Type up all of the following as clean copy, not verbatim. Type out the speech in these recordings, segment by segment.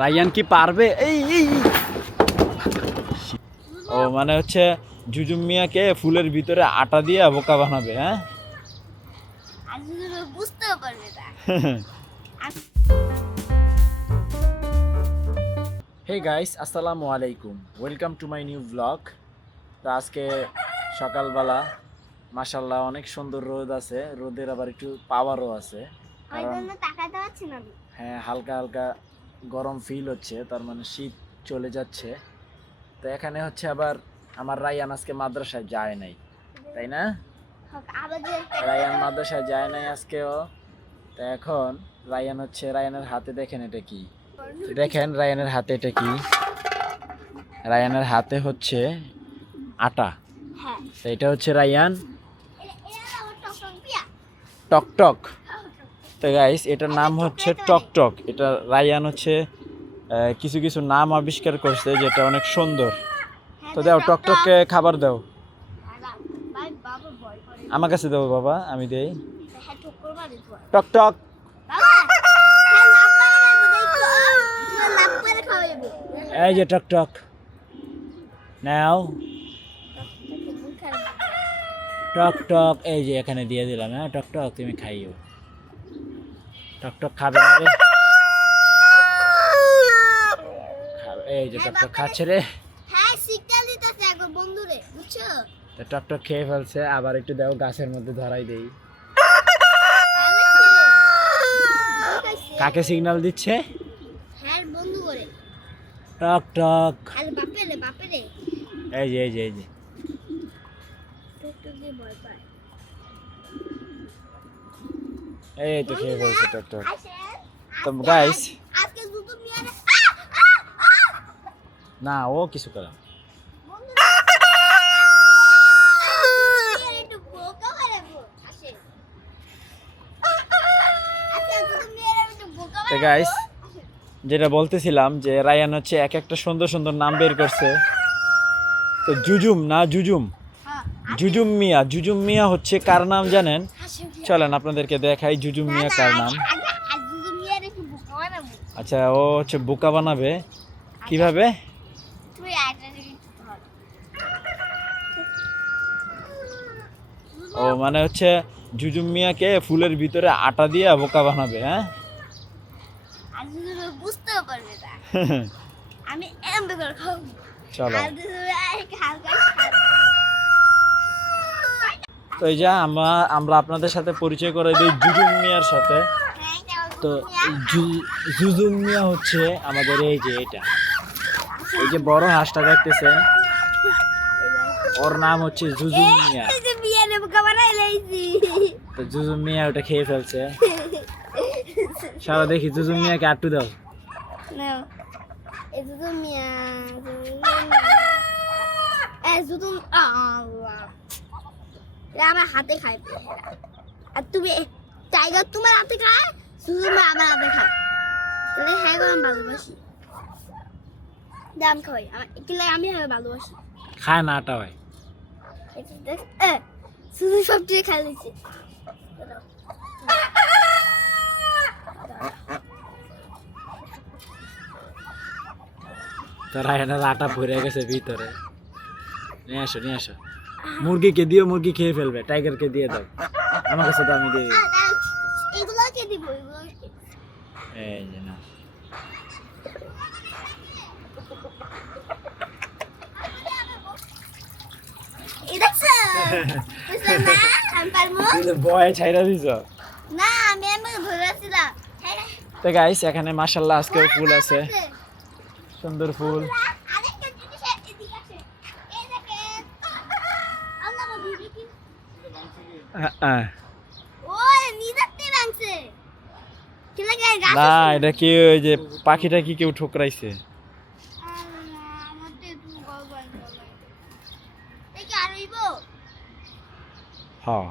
Ryan কি পারবে? এই ও মানে হচ্ছে জুজুম মিয়াকে ফুলের ভিতরে আটা দিয়ে বোকা বানাবে। হ্যাঁ, বুঝতেও পারবে না। হে গাইস, আসসালামু আলাইকুম, welcome to my new blog. তো আজকে সকালবেলা মাশাল্লাহ অনেক সুন্দর রোদ আছে, রোদের আবার একটু পাওয়ারও আছে, কারণ তাকাতে পারছি না। হ্যাঁ হালকা হালকা গরম ফিল হচ্ছে, তার মানে শীত চলে যাচ্ছে। তো এখানে হচ্ছে আবার আমার রায়ান আজকে মাদ্রাসায় যায় নাই, তাই না? রায়ান মাদ্রাসায় যায় নাই আজকেও। তো এখন রায়ান হচ্ছে, রায়ানের হাতে দেখেন এটা কি, দেখেন রায়ানের হাতে এটা কি, রায়ানের হাতে হচ্ছে আটা। তো এটা হচ্ছে রায়ান টকটক। তো গাইস এটার নাম হচ্ছে টকটক। এটা রায়ান হচ্ছে কিছু কিছু নাম আবিষ্কার করছে যেটা অনেক সুন্দর। তো দাও টকটককে খাবার দাও, আমার কাছে দাও বাবা, আমি দেই। টকটক এই যে টকটক নাও, টকটক এই যে এখানে দিয়ে দিলাম। হ্যাঁ টকটক তুমি খাইও। টকটক খাবে না রে, এই যে টকটক খাচ্ছে রে। তো টকটক খেয়ে ফেলছে, আবার একটু দাও, গাছের মধ্যে ধরাই দেই। কাকে সিগন্যাল দিচ্ছে? টকটক এই যে এই যে এই যে এই তো খেয়ে ফেলছে টকটক। তো গাইস না, ও কিছু করে না। তো গাইস যেটা বলতেছিলাম যে রায়ান হচ্ছে এক একটা সুন্দর সুন্দর নাম বের করছে। তো জুজুম না জুজুম, জুজুম মিয়া। জুজুম মিয়া হচ্ছে কার নাম জানেন? চলেন আপনাদেরকে দেখাই জুজুম মিয়া কার নাম। আচ্ছা, ও হচ্ছে বোকা বানাবে। কিভাবে? ও মানে হচ্ছে জুজুম মিয়াকে ফুলের ভিতরে আটা দিয়ে বোকা বানাবে। হ্যাঁ, বুঝতেও পারবে না। আমি এমবি করে খাবো। চলো। তো এই যে আমরা আপনাদের সাথে পরিচয় করে দিই জুজুম মিয়ার সাথে। তো জুজুম মিয়া হচ্ছে আমাদের এই যে এটা, এই যে বড় হাঁসটা দেখতেছেন, ওর নাম হচ্ছে জুজুম মিয়া। তো জুজুম মিয়া ওটা খেয়ে ফেলছে। সারা দেখি জুজুম মিয়াকে আটটু দাও। আমার হাতে খাই, আর তুমি টাইগার তোমার হাতে খায়, শুধু আমার হাতে খায়। তাহলে হ্যাঁ গো, আমি ভালোবাসি, দাম খাওয়াই আমি ভালোবাসি। খায় না আটা হয়, শুধু সবজি খাই দিচ্ছে। তারা এনার আটা ভরে গেছে ভিতরে। নিয়ে আসো নিয়ে আসো, মুরগিকে দিও, মুরগি খেয়ে ফেলবে। টাইগারকে দিয়ে দাও, আমার কাছে তো আমি দিয়ে দিই। এগুলোকে দিব, এই যে না, ভয় ছাইরা দিছ না, আমি ধরেছিলাম। তো গাইস এখানে মাশাআল্লাহ আজকেও ফুল আছে, সুন্দর ফুল। না এটা কি ওই যে পাখিটা কি কেউ ঠোকরাইছে? হ্যাঁ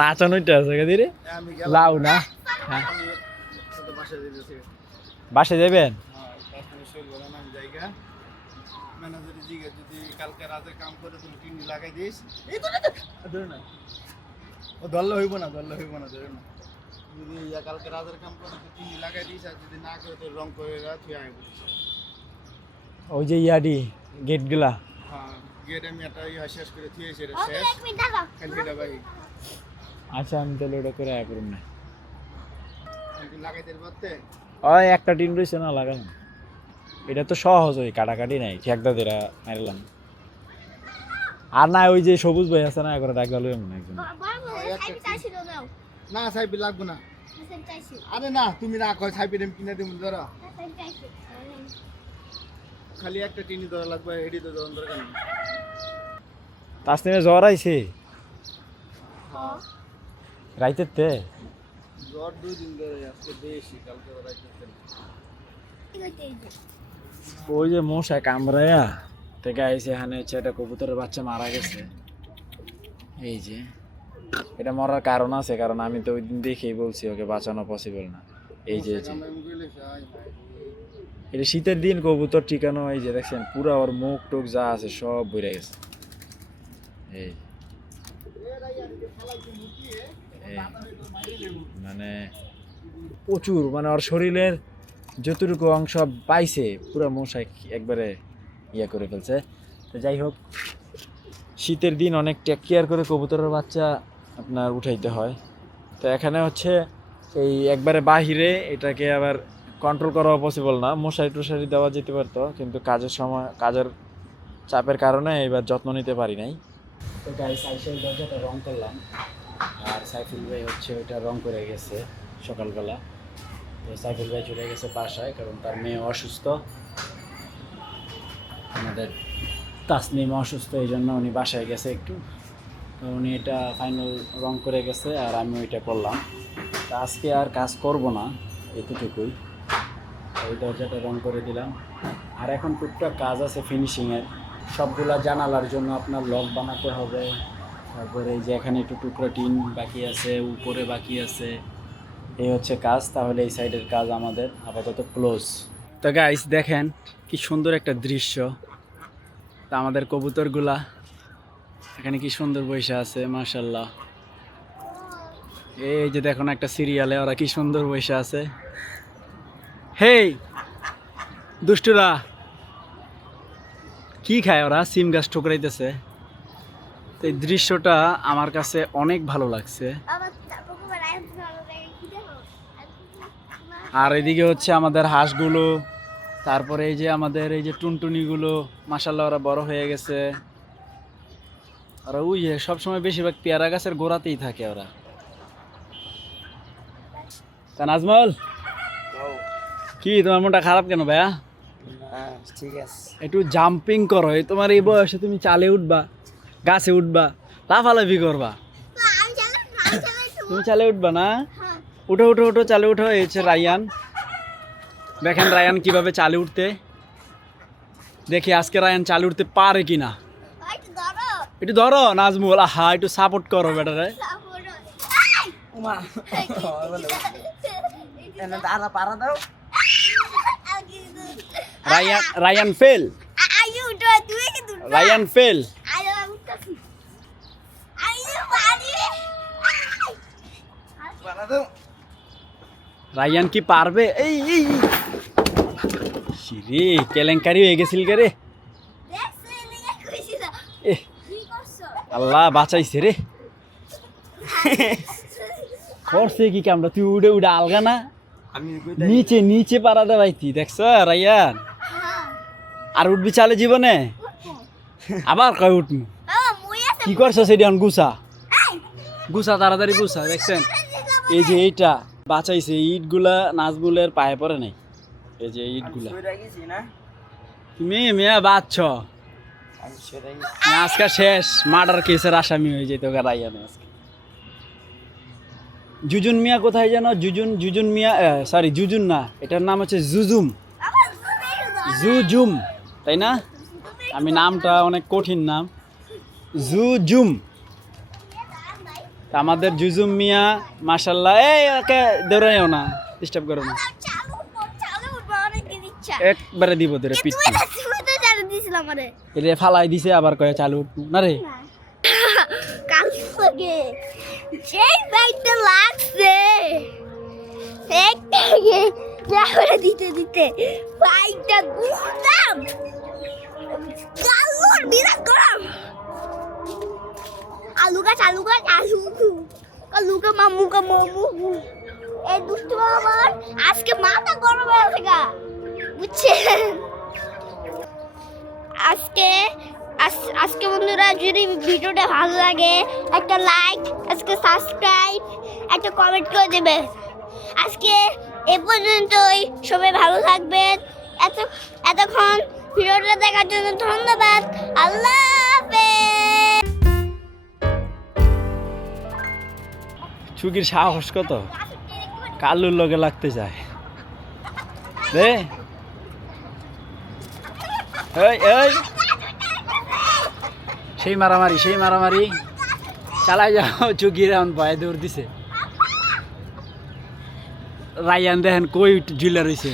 নাচানোটা আছে রে, লাউ না। হ্যাঁ বাসে যাবেন? ম্যানেজারে জিজ্ঞেস যদি কালকে রাতে কাম করে তুমি টিনি লাগাই দিস ধরে না ও ধরলে হইব না ধরে না যদি ইয়া কালকে রাতের কাম করে তুই টিনি লাগাই দিস আর যদি না করে তোর রং করে তুই আয় বলিস ওই যে ইয়াডি গেটগুলা হ্যাঁ গেট আমি একটা ইয়া শেষ করে থুয়েছি এটা ও শেষ এক মিনিট দাঁড়াও কালকে ডাবাই আচ্ছা আমি তাহলে ওটা করে আয় করুন না কালকে লাগাই দিতে পারতে ওই একটা টিন রয়েছে না লাগালাম এটা তো সহজ ওই কাটাকাটি নাই ঠেকদাদেরা মারলাম আর না ওই যে সবুজ ভাই আছে না একবার ডাক গেল এমন একজন সাইড চাইছিল দাও না সাইবি লাগবো না সাইড চাইছিল আরে না তুমি না কয় সাইবি এম কিনে দিমু ধরো সাইড চাইছিল খালি একটা টিনি ধরা লাগবে এডি তো ধরন দরকার নেই তাসনিমে জ্বর আইছে হ্যাঁ রাইতের তে জ্বর 2 দিন ধরে আজকে বেশি কালকে রাইতে ওই যে মশায় কামড়ায়া থেকে আইসে এখানে হচ্ছে একটা কবুতরের বাচ্চা মারা গেছে এই যে এটা মরার কারণ আছে কারণ আমি তো ওই দিন দেখেই বলছি ওকে বাঁচানো পসিবল না এই যে এটা শীতের দিন কবুতর ঠিকানো এই যে দেখছেন পুরো ওর মুখ টুক যা আছে সব বেড়ে গেছে এই মানে প্রচুর মানে ওর শরীরের যতটুকু অংশ পাইছে পুরো মশাই একবারে ইয়ে করে ফেলছে তো যাই হোক শীতের দিন অনেক টেক কেয়ার করে কবুতরের বাচ্চা আপনার উঠাইতে হয় তো এখানে হচ্ছে এই একবারে বাহিরে এটাকে আবার কন্ট্রোল করা পসিবল না মশারি টশারি দেওয়া যেতে পারতো কিন্তু কাজের সময় কাজের চাপের কারণে এবার যত্ন নিতে পারি নাই তো গাইস আইসের দরজাটা রং করলাম আর সাইফুল ভাই হচ্ছে ওইটা রং করে গেছে সকালবেলা তো সাইফুল ভাই চলে গেছে বাসায় কারণ তার মেয়ে অসুস্থ আমাদের তাসনিম অসুস্থ এই জন্য উনি বাসায় গেছে একটু তো উনি এটা ফাইনাল রং করে গেছে আর আমি ওইটা করলাম তো আজকে আর কাজ করব না এতটুকুই এই দরজাটা রং করে দিলাম আর এখন টুকটাক কাজ আছে ফিনিশিংয়ের সবগুলা জানালার জন্য আপনার লক বানাতে হবে তারপরে এই যে এখানে একটু টুকরো টিন বাকি আছে উপরে বাকি আছে এই হচ্ছে কাজ তাহলে এই সাইডের কাজ আমাদের আপাতত ক্লোজ তো গাইস দেখেন কি সুন্দর একটা দৃশ্য তা আমাদের কবুতরগুলা এখানে কি সুন্দর বসে আছে মাশাআল্লাহ এই যে দেখুন একটা সিরিয়ালে ওরা কি সুন্দর বসে আছে হেই দুষ্টুরা কি খায় ওরা সিম গাছ ঠোকরাইতেছে তো এই দৃশ্যটা আমার কাছে অনেক ভালো লাগছে আর এদিকে হচ্ছে আমাদের হাঁসগুলো তারপরে এই যে আমাদের এই যে টুনটুনিগুলো মাশাআল্লাহ ওরা বড় হয়ে গেছে ওরা উইয়ে সবসময় বেশিরভাগ পেয়ারা গাছের গোড়াতেই থাকে ওরা তা নাজমল কি তোমার মনটা খারাপ কেন ভাইয়া ঠিক আছে একটু জাম্পিং করো তোমার এই বয়সে তুমি চালে উঠবা গাছে উঠবা লাফালাফি করবা তুমি চালে উঠবা না উঠো উঠো উঠো চালে উঠো এই হচ্ছে রায়ান দেখেন রায়ান কিভাবে চালে উঠতে দেখি আজকে রায়ান চালে উঠতে পারে কিনা একটু ধরো নাজমুল আহা একটু সাপোর্ট করো বেটারে Ryan Ryan fail Ryan fail Ryan কি পারবে এই এই রে কেলেঙ্কারি হয়ে গেছিল রে আল্লাহ বাঁচাইছে রে করছে কি কামটা তুই উড়ে উড়ে আলগা না নিচে নিচে পারাতে পাইতি দেখছ রায়ান আর উঠবি চালে জীবনে আবার কয় উঠবি কি করছো সেটা গুছা গুছা তাড়াতাড়ি গুছা দেখছেন এই যে এইটা বাঁচাইছে ইটগুলা নাজমুলের পায়ে পড়ে নাই এই যে ইটগুলা মেয়ে মেয়ে বাঁচছ আজকে শেষ মার্ডার কেসের আসামি হয়ে যেত রায়ানে আজকে জুজুন মিয়া কোথায় যেন জুজুন মিয়া সরি জুজুন না এটার নাম হচ্ছে জুজুম জুজুম তাই না আমি নামটা অনেক কঠিন নাম জুজুম আমাদের জুজুম মিয়া মাশাআল্লাহ এই ওকে দৌড়াইও না ডিস্টার্ব করো না একবারে দিব তোরে পিট দিছিল আমারে এরে ফালাই দিছে আবার কয়ে চালু উঠবো না রে। কাল থেকে যেই বাইকটা লাগছে একটাকে যাওয়ারে দিতে দিতে বাইকটা ঘুরতাম কালুর বিরাট গরম আলুকা মামুকা এই দুষ্টু আমার আজকে মাথা গরম হয়ে গেছে গা বুঝছেন। আজকে বন্ধুরা যদি ভিডিওটা ভালো লাগে একটা লাইক আজকে সাবস্ক্রাইব একটা কমেন্ট করে দেবে। আজকে এ পর্যন্তই, সবাই ভালো থাকবেন। এতক্ষণ ভিডিওটা দেখার জন্য ধন্যবাদ। আল্লাহ হাফেজ। চুকির সাহস কত, কালুর লগে লাগতে যায় রে। এই এই সেই মারামারি চালাই যাও। চুকির এখন ভয়ে দৌড় দিছে। রায়ান দেখেন কই ঝুলে রয়েছে।